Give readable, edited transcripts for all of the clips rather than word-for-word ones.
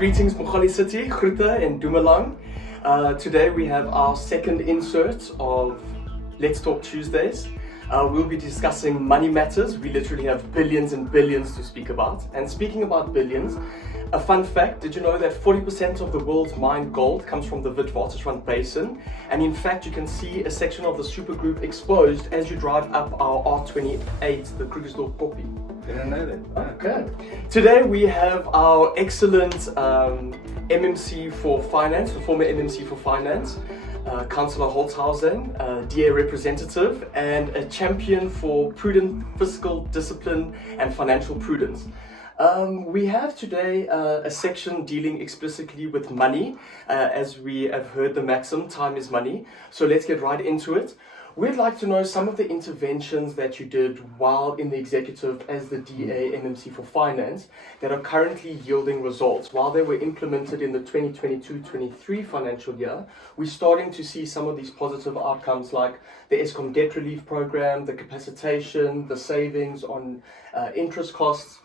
Greetings Mogale City, Groete and Dumelang. Today we have our second insert of Let's Talk Tuesdays. We'll be discussing money matters. We literally have billions and billions to speak about. And speaking about billions, a fun fact, did you know that 40% of the world's mined gold comes from the Witwatersrand Basin? And in fact, you can see a section of the supergroup exposed as you drive up our R28, the Krugersdorp Koppie. Didn't know that. Okay. Today we have our excellent MMC for Finance, the former MMC for Finance, Cllr Holtzhausen, DA representative, and a champion for prudent fiscal discipline and financial prudence. We have today a section dealing explicitly with money, as we have heard the maxim, time is money. So let's get right into it. We'd like to know some of the interventions that you did while in the executive as the DA MMC for Finance that are currently yielding results. While they were implemented in the 2022-23 financial year, we're starting to see some of these positive outcomes like the S.1 debt relief program, the capacitation, the savings on interest costs,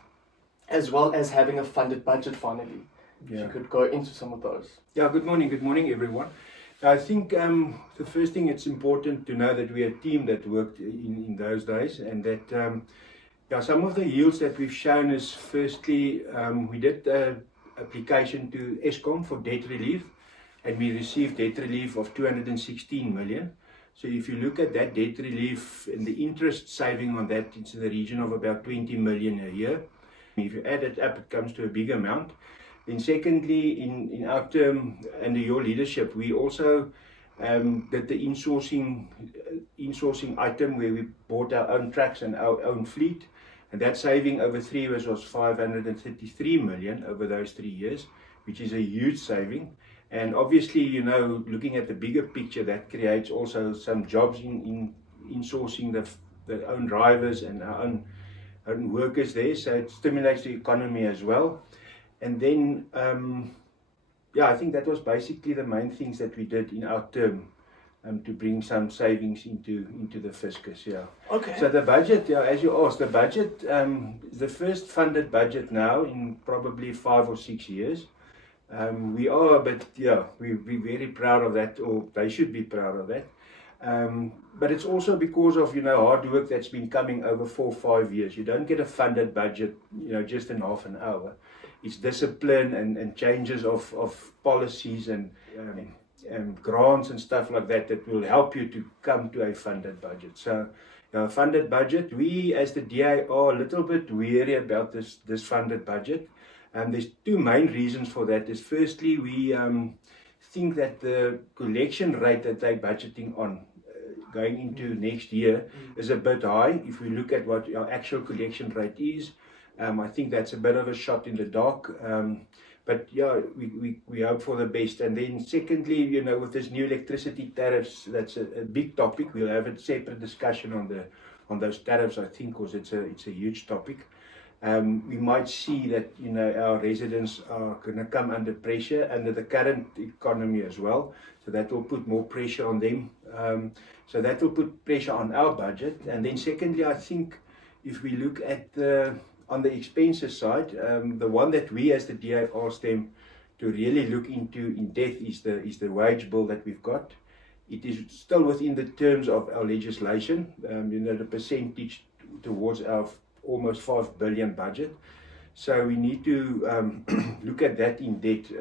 as well as having a funded budget finally. Yeah. If you could go into some of those. Yeah, good morning everyone. I think the first thing, it's important to know that we're a team that worked in those days, and that some of the yields that we've shown is, firstly, we did an application to Eskom for debt relief, and we received debt relief of 216 million. So if you look at that debt relief and the interest saving on that, it's in the region of about 20 million a year. If you add it up, it comes to a big amount. Then secondly, in our term, under your leadership, we also did the insourcing item where we bought our own trucks and our own fleet. And that saving over 3 years was 533 million over those 3 years, which is a huge saving. And obviously, you know, looking at the bigger picture, that creates also some jobs in insourcing the own drivers and our own workers there. So it stimulates the economy as well. And then, I think that was basically the main things that we did in our term to bring some savings into the fiscus. Yeah. Okay. So the budget, as you asked, the budget, the first funded budget now in probably 5 or 6 years. We are, but we're very proud of that, or they should be proud of that. But it's also because of, hard work that's been coming over 4 or 5 years. You don't get a funded budget, just in half an hour. It's discipline and changes of policies and grants and stuff like that will help you to come to a funded budget. So, funded budget, we as the DA are a little bit weary about this funded budget. There's 2 main reasons for that. Is firstly, we think that the collection rate that they're budgeting on going into next year is a bit high. If we look at what our actual collection rate is, I think that's a bit of a shot in the dark. But we hope for the best. And then secondly, with this new electricity tariffs, that's a big topic. We'll have a separate discussion on those tariffs, I think, because it's a huge topic. We might see that our residents are going to come under pressure under the current economy as well. So that will put more pressure on them. So that will put pressure on our budget. And then secondly, I think if we look at on the expenses side, the one that we as the DA asked them to really look into in depth is the wage bill that we've got. It is still within the terms of our legislation, the percentage towards our almost 5 billion budget. So we need to look at that in depth.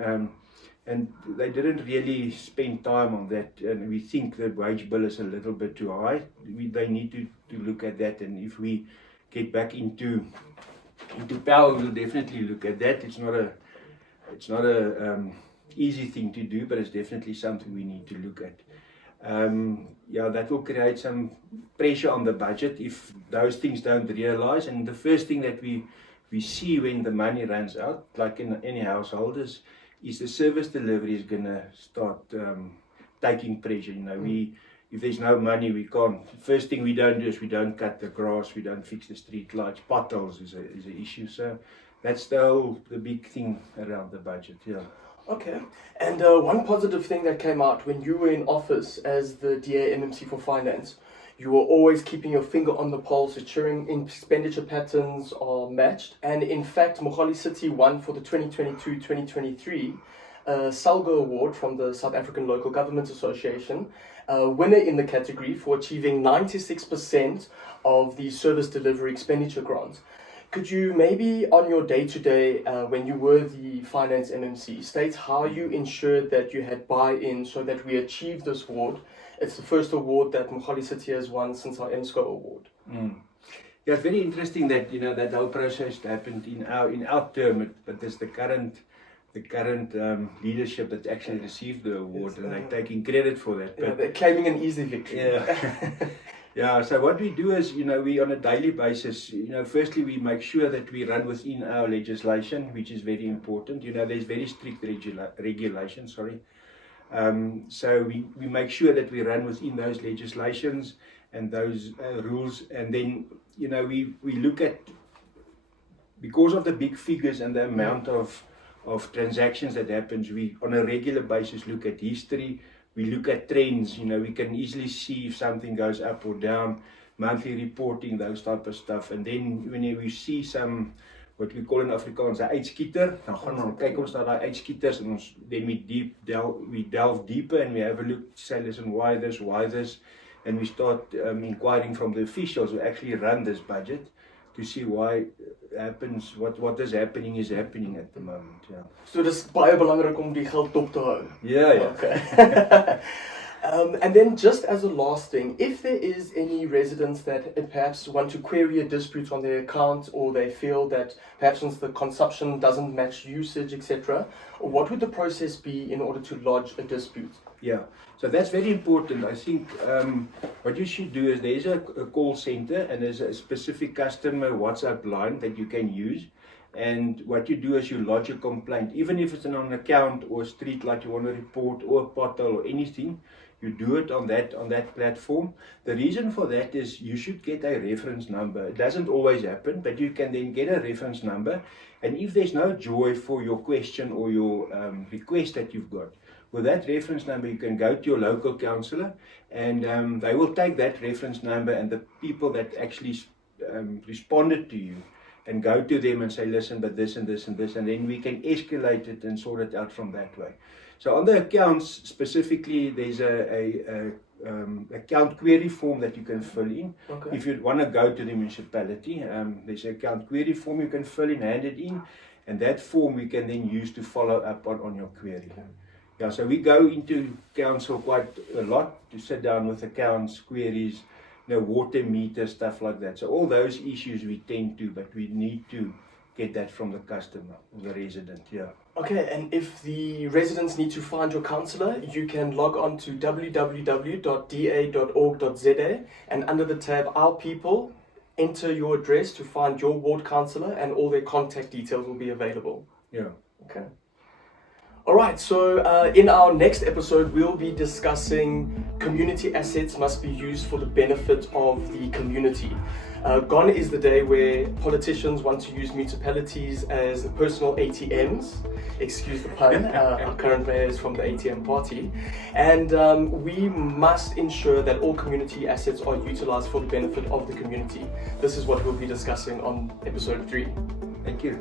And they didn't really spend time on that. And we think the wage bill is a little bit too high. They need to look at that. And if we get back into power, we'll definitely look at that. It's not a easy thing to do, but it's definitely something we need to look at. That will create some pressure on the budget if those things don't realize. And the first thing that we see when the money runs out, like in any householders, is the service delivery is going to start taking pressure. If there's no money, we can't. First thing we don't do is we don't cut the grass, we don't fix the street lights. Potholes is an issue. So that's the big thing around the budget. Yeah. Okay. And one positive thing that came out when you were in office as the DA MMC for Finance, You are always keeping your finger on the pulse, ensuring expenditure patterns are matched. And in fact, Mogale City won for the 2022-2023 Cllr Award from the South African Local Government Association, winner in the category for achieving 96% of the service delivery expenditure grant. Could you maybe, on your day-to-day, when you were the finance MMC, state how you ensured that you had buy-in so that we achieved this award? It's the first award that Mogale City has won since our EMSCO award. Yeah, it's very interesting that that whole process happened in our term, but there's the current leadership that actually received the award, and they're taking credit for that. But they're claiming an easy victory. Yeah. Yeah, so what we do is, we on a daily basis, firstly we make sure that we run within our legislation, which is very important. There's very strict regulation, so we make sure that we run within those legislations and those rules, and then, we look at, because of the big figures and the amount of transactions that happens, we on a regular basis look at history. We look at trends, we can easily see if something goes up or down, monthly reporting, those type of stuff. And then when we see some, what we call in Afrikaans, 'n uitskieter, dan gaan ons kyk ons na daai uitskieters, and then we delve deeper and we have a look, say, listen, why this, and we start inquiring from the officials who actually run this budget to see why it happens, what is happening at the moment. Yeah. So dis baie belangrik om die geld dop te hou. Yeah. Okay. And then just as a last thing, if there is any residents that perhaps want to query a dispute on their account, or they feel that perhaps the consumption doesn't match usage, etc., what would the process be in order to lodge a dispute? Yeah, so that's very important. I think what you should do is there's a call center and there's a specific customer WhatsApp line that you can use. And what you do is you lodge a complaint, even if it's on an account or a street light you want to report, or a pothole or anything. You do it on that platform. The reason for that is you should get a reference number. It doesn't always happen, but you can then get a reference number. And if there's no joy for your question or your request that you've got, with that reference number, you can go to your local councillor, and they will take that reference number and the people that actually responded to you, and go to them and say, listen, but this and this and this, and then we can escalate it and sort it out from that way. So on the accounts specifically, there's a account query form that you can fill in. Okay. If you want to go to the municipality, there's an account query form you can fill in, hand it in, and that form we can then use to follow up on your query. Okay. Yeah, so we go into council quite a lot to sit down with accounts, queries, water meter, stuff like that. So all those issues we tend to, but we need to get that from the customer, the resident. Yeah. Okay, and if the residents need to find your councillor, you can log on to www.da.org.za, and under the tab Our People, enter your address to find your ward councillor, and all their contact details will be available. Yeah. Okay. Alright, so in our next episode, we'll be discussing community assets must be used for the benefit of the community. Gone is the day where politicians want to use municipalities as personal ATMs. Excuse the pun, our current mayor is from the ATM party. And we must ensure that all community assets are utilized for the benefit of the community. This is what we'll be discussing on episode 3. Thank you.